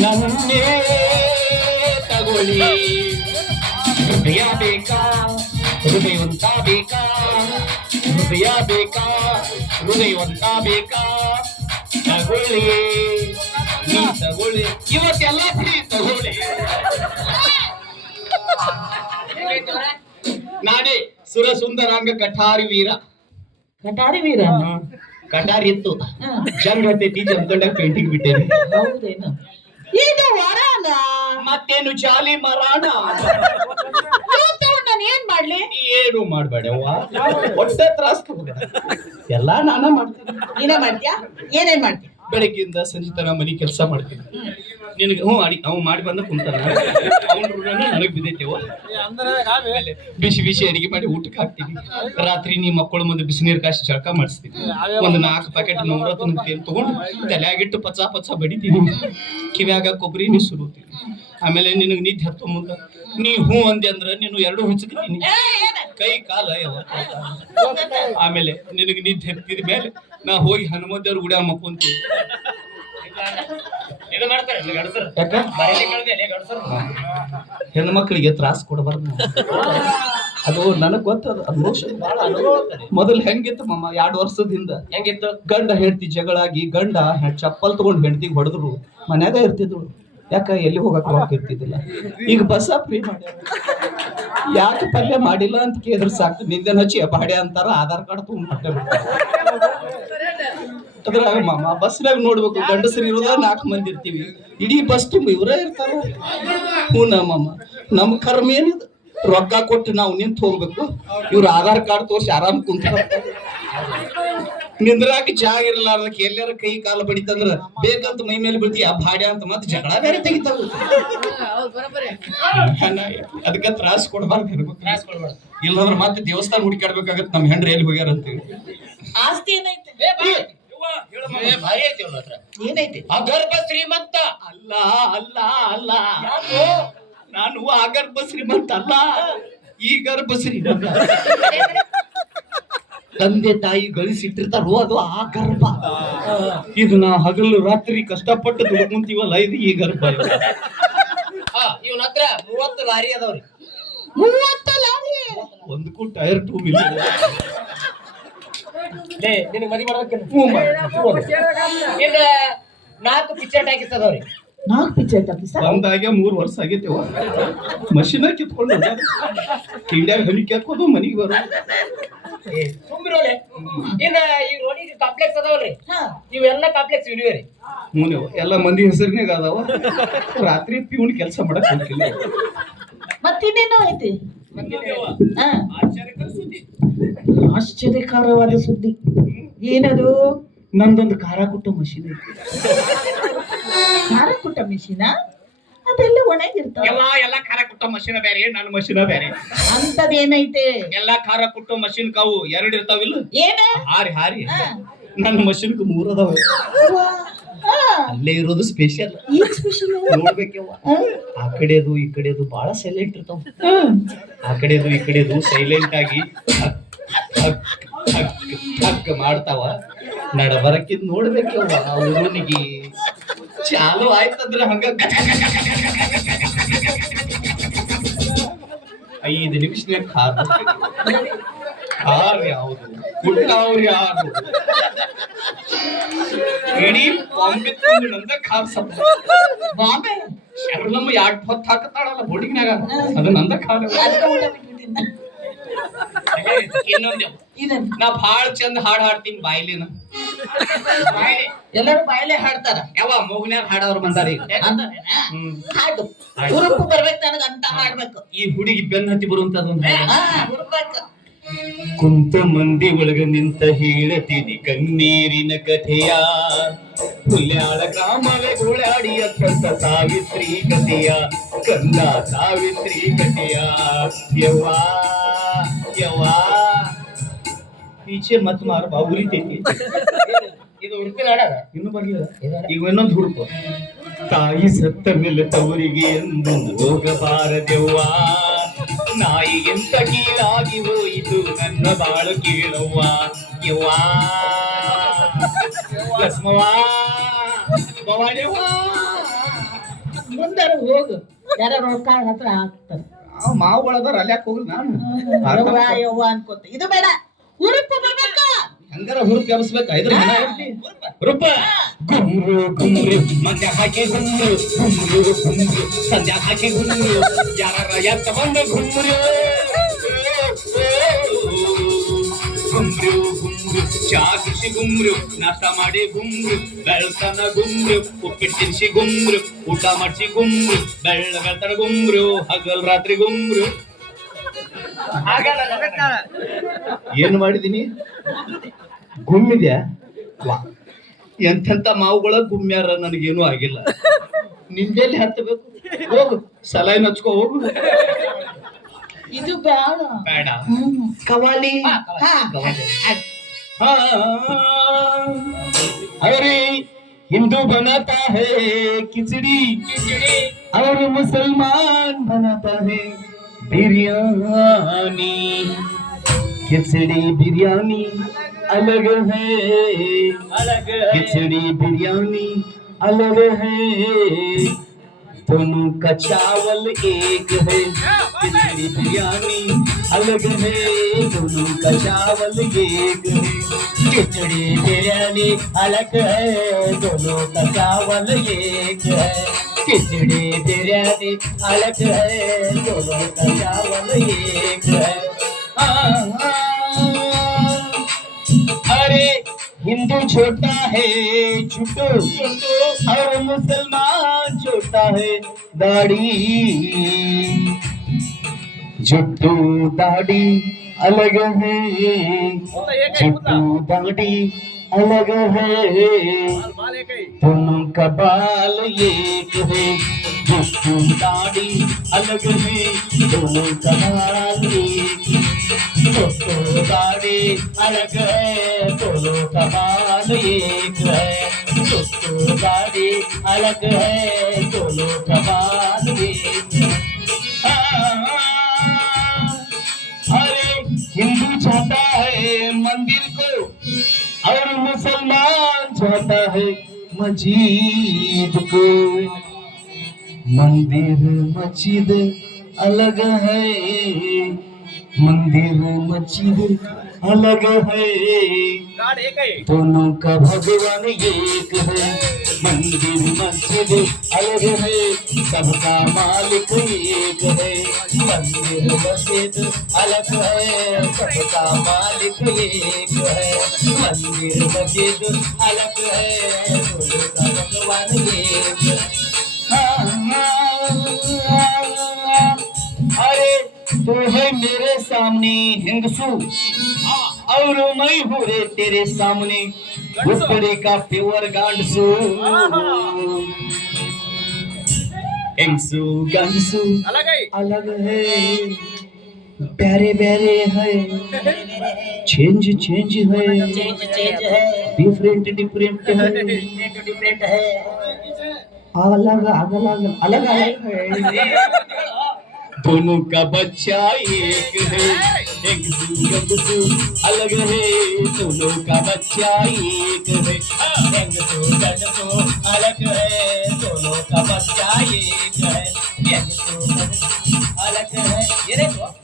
ನನ್ನೇ ತಗೊಳ್ಳಿ. ಹೃದಯ ಬೇಕಾ? ಹೃದಯವಂತ ಬೇಕಾ? ಹೃದಯ ಬೇಕಾ? ಹೃದಯವಂತ ಬೇಕಾ? ತಗೊಳ್ಳಿ. ನೀ ತಗೊಳ್ಳಿ. ಇವತ್ತೆಲ್ಲ ಫ್ರೀ ತಗೊಳ್ಳಿ. ನಾನೇ ಸುರ ಸುಂದರಾಂಗ ಕಠಾರಿ ವೀರ. ಕಠಾರಿ ವೀರ ಕಟಾರಿ ಇತ್ತು ಜಂಗ್ ಹತ್ತೈತಿ ಜಂಗಂಡ ಪೇಂಟಿಂಗ್ ಬಿಟ್ಟೇನೆ. ಹೌದೇನು? ಇದು ವರಾನ. ಮತ್ತೇನು ಜಾಲಿ ಮರಾಣ? ನಾನು ಏನ್ ಮಾಡ್ಲಿ? ಏನು ಮಾಡ್ಬೇಡ ಒಟ್ಟೆ ತ್ರಾಸ್ ಎಲ್ಲ ಎಲ್ಲಾ ನಾನ ಮಾಡ್ತೀನಿ. ನೀನೇ ಮಾಡ್ತೀಯಾ? ಏನೇನ್ ಮಾಡ್ತೀಯ? ಬೆಳಗ್ಗೆಯಿಂದ ಸಂಜೆ ತನ ಮನಿ ಕೆಲಸ ಮಾಡ್ತೀನಿ. ನಿನಗೆ ಹ್ಞೂ ಅಡಿ ಅವ್ನು ಮಾಡಿ ಬಂದ ಕುಂತಾನ. ಅವ್ನ ಋಣನ ನನಗ್ ಬಿದ್ದೈತೆವ. ಬಿಸಿ ಬಿಸಿ ಅಡಿಗೆ ಮಾಡಿ ಊಟಕ್ಕೆ ಹಾಕ್ತೀವಿ ರಾತ್ರಿ ನೀ ಮಕ್ಕಳು ಮುಂದೆ ಬಿಸಿನೀರು ಕಾಸಿ ಚಳಕ ಮಾಡಿಸ್ತೀವಿ ಒಂದು ನಾಲ್ಕು ಪ್ಯಾಕೆಟ್ ನವರತ್ನ ತೇಲ್ ತಗೊಂಡು ತಲೆಯಾಗಿಟ್ಟು ಪಚ ಪಚ ಬಡಿತೀನಿ. ಕಿವ್ಯಾಗ ಕೊಬ್ಬರಿ ನೀ ಶುರು ಆಮೇಲೆ ನಿನಗೆ ನಿದ್ದೆ ಹತ್ತೋ ಮುಂದೆ ನೀ ಹೂ ಅಂದೆ ಅಂದ್ರೆ ನೀನು ಎರಡು ಹುಚ್ಚಕ್ತೀನಿ ಕೈ ಕಾಲ ಆಮೇಲೆ ನಿನಗೆ ನಿದ್ದೆ ಹತ್ತಿದ ಮೇಲೆ ನಾ ಹೋಗಿ ಹನುಮದೇವ್ರ ಗುಡಿ ಮಕ್ಕೊಂತೀವಿ ಇದು ಮಾಡ್ತಾರೆ ಇಲ್ಲಿ ಯಾಕ? ಬಾಯಲ್ಲಿ ಕಳ್ದೆ ಗಂಡಸರು. ಹೆಣ್ಣು ಮಕ್ಕಳಿಗೆ ತ್ರಾಸ ಕೊಡಬಾರ್ದು ಅದು ನನಗ್ ಗೊತ್ತ ಬಹಳ ಅನುಭವ. ಮೊದಲು ಹೆಂಗಿತ್ತು ಮಮ್ಮ ಎರಡು ವರ್ಷದಿಂದ ಹೆಂಗಿತ್ತು? ಗಂಡ ಹೆಂಡತಿ ಜಗಳಾಗಿ ಗಂಡ ಚಪ್ಪಲ್ ತಗೊಂಡ್ ಹೆಂಡತಿಗೆ ಹೊಡೆದ್ರು. ಮನ್ಯಾಗ ಇರ್ತಿದ್ರು. ಯಾಕ ಎಲ್ಲಿ ಹೋಗಕ್ ಹೋಗ್ತಿರ್ತಿದ್ದಿಲ್ಲ ಈಗ ಬಸ್ ಫ್ರೀ ಮಾಡ್ಯಾರ. ಯಾಕೆ ಪಲ್ಯ ಮಾಡಿಲ್ಲ ಅಂತ ಕೇಳಿದ್ರೆ ಸಾಕು. ನಿಂದೆ ಹಚ್ಚಿ ಬಾಡೆ ಅಂತಾರ ಆಧಾರ್ ಕಾರ್ಡ್ ತುಂಬ ಹೊಟ್ಟೆ ಬಿಡ್ತಾರ. ಅದ್ರಾಗ ಮಾಮ ಬಸ್ನಾಗ ನೋಡ್ಬೇಕು ಗಂಡಸರು ಇರೋದ ನಾಲ್ಕು ಮಂದಿ ಇರ್ತೀವಿ. ಇಡೀ ಬಸ್ ತುಂಬ ಇವರೇ ಇರ್ತಾರ. ಹ್ಞೂ ನಮ್ಮಮ್ಮ ನಮ್ಮ ಕರ್ಮ ಏನಿದೆ? ರೊಕ್ಕ ಕೊಟ್ಟು ನಾವು ನಿಂತು ಹೋಗ್ಬೇಕು. ಇವ್ರ ಆಧಾರ್ ಕಾರ್ಡ್ ತೋರಿಸಿ ಆರಾಮ್ ಕುಂತ ನಿಂದ್ರಾಕ ಜಾಗ ಇರಲಾರ್ದಕ್ಕೆ ಎಲ್ಲಾರ ಕೈ ಕಾಲ ಬಡಿತಂದ್ರ ಬೇಕಂತ ಮೈ ಮೇಲೆ ಬೀಳ್ತಿ ಆ ಭಾಡ್ಯ ಅಂತ ಮತ್ತೆ ಜಗಳ ಬೇರೆ ತೆಗಿತಾವ. ಅದಕ್ಕೆ ತ್ರಾಸ ಕೊಡ್ಬಾರ್ದು ಇರ್ಬೇಕು. ಇಲ್ಲಾಂದ್ರೆ ಮತ್ತೆ ದೇವಸ್ಥಾನ ಹುಡುಕಾಡ್ಬೇಕಾಗತ್ತೆ ನಮ್ಮ ಹೆಂಡ್ರ ಎಲ್ಲಿ ಹೋಗ್ಯಾರ ಅಂತೇಳಿ ಆಸ್ತಿ ಏನೈತೆ? ಭಾರಿ ಐತಿ ಹತ್ರ. ಏನೈತೆ ಅಗರ್ಭ ಶ್ರೀಮಂತ. ಅಲ್ಲ ಅಲ್ಲ ಅಲ್ಲ. ನಾನು ಅಗರ್ಭ ಗರ್ಭ ಶ್ರೀಮಂತ ಅಲ್ಲ. ಈ ಗರ್ಭ ಶ್ರೀಮಂತ. ತಂದೆ ತಾಯಿ ಗಳಿಸಿಟ್ಟಿರ್ತಾರೋ ಅದು ಆ ಗರ್ಭ. ಇದು ನಾ ಹಗಲು ರಾತ್ರಿ ಕಷ್ಟಪಟ್ಟು ದುಡ್ಕೊಂತೀವಲ್ಲ ಇದು ಈ ಗರ್ಭ. ಇವನ ಹತ್ರ ಮೂವತ್ತು ಲಾರಿ ಅದಾವ್ರಿ. ಮೂವತ್ತು ಲಾರಿ? ಒಂದಕ್ಕೂ ಟೈರ್ ಟೂ ಮಿಲಿಯನ್ ಲೇ ನಿನಗೆ ಮದಿ ಮಾಡ್ಬೇಕೇನು? ಹ್ಞೂ. ಈಗ ನಾಲ್ಕು ಪಿಕ್ಚರ್ ಅದಾವ್ರಿ ನಾಲ್ಕು ಪಿಕ್ಚರ್ ಒಂದಾಗೆ ಮೂರು ವರ್ಷ ಆಗೈತೆವ ಮಷಿನ ಕಿತ್ಕೊಂಡು ಇಂಡ್ಯಾಗ ಹನಿ ಕೇಳ್ಕೋದು ಮನಿಗೆ ಬರೋದು. ತುಂಬಿರೋಲೆ. ಇನ್ನ ಈ ರೋಡಿಗೆ ಕಾಂಪ್ಲೆಕ್ಸ್ ಅದಾವಲ್ರಿ? ಹಾ. ಇವೆಲ್ಲ ಕಾಂಪ್ಲೆಕ್ಸ್ ಇಳಿವೆ ರೀ. ಮೂನೆವ ಎಲ್ಲ ಮಂದಿ ಹೆಸರಿನಾಗ ಅದಾವ. ರಾತ್ರಿ ಪ್ಯೂನ್ ಕೆಲಸ ಮಾಡಕ್ ಹೋಗಿಲ್ಲ ಮತ್ತಿನ್ನೇನೋ ಐತಿ? ಹಾ. ಆಶ್ಚರ್ಯಕರ ಸುದ್ದಿ. ಆಶ್ಚರ್ಯಕರವಾದ ಸುದ್ದಿ. ಏನದು? ನಂದೊಂದು ಖಾರ ಕುಟ್ಟ ಮಷಿನ್ ಐತಿ. ಖಾರ ಕುಟ್ಟ ಮಿಷಿನ? ಅದೆಲ್ಲ ಒಣಗಿರ್ತಾವ. ಎಲ್ಲ ಎಲ್ಲಾ ಖಾರ ಕುಟ್ಟ ಮಷಿನ ಬೇರೆ ನನ್ನ ಮಷಿನ ಬೇರೆ ಅಂತದೇನೈತೆ ಎಲ್ಲಾ ಖಾರ ಕುಟ್ಟ ಮಷಿನ್ ಕಾವು ಎರಡು ಇರ್ತಾವಿಲ್ಲ ಏನ? ಹಾರಿ ಹಾರಿ. ನನ್ನ ಮಷಿನ್ ಮೂರ್ ಅದಾವ. ಅಲ್ಲೇ ಇರೋದು ಸ್ಪೆಷಲ್ ನೋಡ್ಬೇಕವ್ವ. ಆ ಕಡೆದು ಈ ಕಡೆದು ಬಹಳ ಸೈಲೆಂಟ್ ಇರ್ತಾವ. ಆ ಕಡೆದು ಈ ಕಡೆದು ಸೈಲೆಂಟ್ ಆಗಿ ಹಕ್ ಮಾಡ್ತಾವ. ನಡಬರಕ್ಕಿದ್ ನೋಡ್ಬೇಕು ಅವನಿಗೆ ಚಾಲು ಆಯ್ತಂದ್ರ ಹಂಗ. ಐದು ನಿಮಿಷನೇ ಕಾರ್ ಕಾರ್ ಯಾವುದು? ಹುಟ್ಟವ್ರು ಯಾರು? ಇಡೀ ಬಾಂಬೆ ನಂದ ಕಾರ್ ಸಪ್ ಬಾಂಬೆ? ಶರಣಮ್ಮ ಯಾಟ್ ಹೊತ್ತು ಹಾಕತ್ತಾಳಲ್ಲ ಬೋರ್ಡಿಂಗ್ನಾಗ ಅದು ನಂದ ಬಿಟ್ಬಿಟ್ಟಿನ. ಇನ್ನೊಂದು ನಾ ಭಾಳ ಚಂದ ಹಾಡು ಹಾಡ್ತೀನಿ ಬಾಯ್ಲಿನ. ಬಾಯ್ಲಿ? ಎಲ್ಲರೂ ಬಾಯಲ್ಲೇ ಹಾಡ್ತಾರ. ಯಾವ ಮೂಗ್ನ್ಯಾಗ ಹಾಡವ್ರು ಬಂದಾರ ಈಗ. ಹಾಡು. ಹುರುಪು ಬರ್ಬೇಕು ನನಗ ಅಂತ ಹಾಡ್ಬೇಕು. ಈ ಹುಡುಗಿ ಬೆನ್ನ ಹತ್ತಿ ಬರುವಂತದೊಂದು ಹುರುಪ್ಬೇಕು ಕುಂತ ಮಂದಿ ಒಳಗ ನಿಂತ ಹೇಳತೀನಿ ಕಣ್ಣೀರಿನ ಕಥೆಯ. ಹುಲ್ಯಾಳ ಗ್ರಾಮವೇ ಗೋಳಾಡಿ ಅತ್ತಂತ ಸಾವಿತ್ರಿ ಕಥೆಯ. ಕಂದ ಸಾವಿತ್ರಿ ಕಥೆಯ. ಯವ್ವಾ? ಯವ್ವಾ? ಈಚೆ ಮತ್ ಮಾರ ಬಾ ಉರಿತೈತಿ ಇದು ಉಡುಪಿ ನಾಡ ಇನ್ನು ಬರ್ಲಿಲ್ಲ. ಈಗ ಇನ್ನೊಂದು ಹುಡುಕು. ತಾಯಿ ಸತ್ತ ಮೇಲೆ ತವರಿಗೆ ಎಂದು ಹೋಗಬಾರದೆವ್ವ ನಾಯಿಗಿಂತ ಕೀಳಾಗಿ ಹೋಯಿತು ನನ್ನ ಬಾಳು ಕೀಳವ್ವ. ಯವ್ವ? ಭವಾನಿವ್ವ ಮುಂದಾರ ಹೋಗು. ಯಾರ ರೊಕ್ಕ ಹತ್ರ ಆಗ್ತಾರೆ ಮಾವುಗಳದಾರ ಅಲ್ಲಿ ಯಾಕೆ ಹೋಗ್ಲಿ ನಾನು? ಯವ್ವ ಯವ್ವ ಅನ್ಕೋತ. ಇದು ಬೇಡ. ಉರುಪು ಬರ್ಬೇಕ. ಹಂಗಾರ ಹುರುಪ್ ಎಬ್ಸ್ಬೇಕ? ಇದ್ರ ಮನೆ ಐತಿ ರೂಪ ಗುಮ್ರು ಗುಮ್ರು ಮಂದ್ಯ ಹಾಕಿ ಗುಮ್ರು ಗುಮ್ರು ಗುಮ್ರು ಸಂಧ್ಯಾ ಹಾಕಿ ಗುಮ್ರು ಯಾರ ಎತ್ತ ಬಂದ ಗುಮ್ರು ಗುಮ್ರು ಗುಮ್ರು ಚಾ ಕೃಷಿ ಗುಮ್ರು ನಾಷ್ಟ ಮಾಡಿ ಗುಮ್ರು ಬೆಳ್ತನ ಗುಮ್ರು ಉಪ್ಪಿಟ್ಟು ತಿನ್ಸಿ ಗುಮ್ರು ಊಟ ಮಾಡಿಸಿ ಗುಮ್ರು ಬೆಳ್ಳ ಬೆಳ್ತನ ಗುಮ್ರು ಹಗಲ್ ರಾತ್ರಿ ಗುಮ್ರು. ಏನು ಮಾಡಿದೀನಿ ಗುಮ್ಮಿದ್ಯಾ? ವಾ. ಎಂಥೆಂಥ ಮಾವುಗಳ ಗುಮ್ಮ್ಯಾರ ನನಗೇನು ಆಗಿಲ್ಲ. ನಿಂದೆಲ್ಲಿ ಹತ್ತಬೇಕು. ಹೋಗು ಸಲೈನ್ ಹಚ್ಕೋ ಹೋಗು. ಇದು ಬೇಡ. ಬೇಡ. ಕವಾಲಿ. ಹಾ हाँ। अरे हिंदू बनाता है खिचड़ी। और मुसलमान बनाता है बिरयानी। खिचड़ी बिरयानी अलग है। अलग खिचड़ी बिरयानी अलग है। दोनों का चावल एक है। खिचड़ी बिरयानी अलग है। दोनों का चावल एक है। खिचड़ी बिरयानी अलग है, दोनों का चावल एक है। खिचड़ी बिरयानी अलग है, दोनों का चावल एक है। अरे, हिंदू छोटा है, छुटो। और मुसलमान छोटा है, दाढ़ी। जुट्टू दाढ़ी। अलग है जुट्टू दाढ़ी अलग है दोनों का बाल एक है। जुट्टू दाढ़ी अलग है दोनों का बाल जुट्टू दाढ़ी अलग है दोनों का बाल एक है जुट्टू दाढ़ी अलग है दोनों का चाहता है मस्जिद को मंदिर, मस्जिद अलग है। मंदिर, मस्जिद अलग है। दोनों का भगवान एक है। मंदिर, मस्जिद अलग है। सबका मालिक एक है। मंदिर मस्जिद अलग है सबका मालिक एक है। मंदिर मस्जिद अलग है भगवान एक अरे तू है मेरे सामने हिंदसू और मैं हूँ रे तेरे सामने उपड़े का प्योर गांडसू हिंसू गांडसू अलग है। प्यारे प्यारे है। चेंज चेंज है। चेंज चेंज है। डिफरेंट डिफरेंट है। डिफरेंट डिफरेंट है। अलग अलग अलग अलग है। दोनों का बच्चा एक है। एक गंगसू अलग है दोनों का बच्चा एक है। एक सूरत गंगसू अलग है दोनों का बच्चा एक है। एक सूरत अलग है। ये देखो।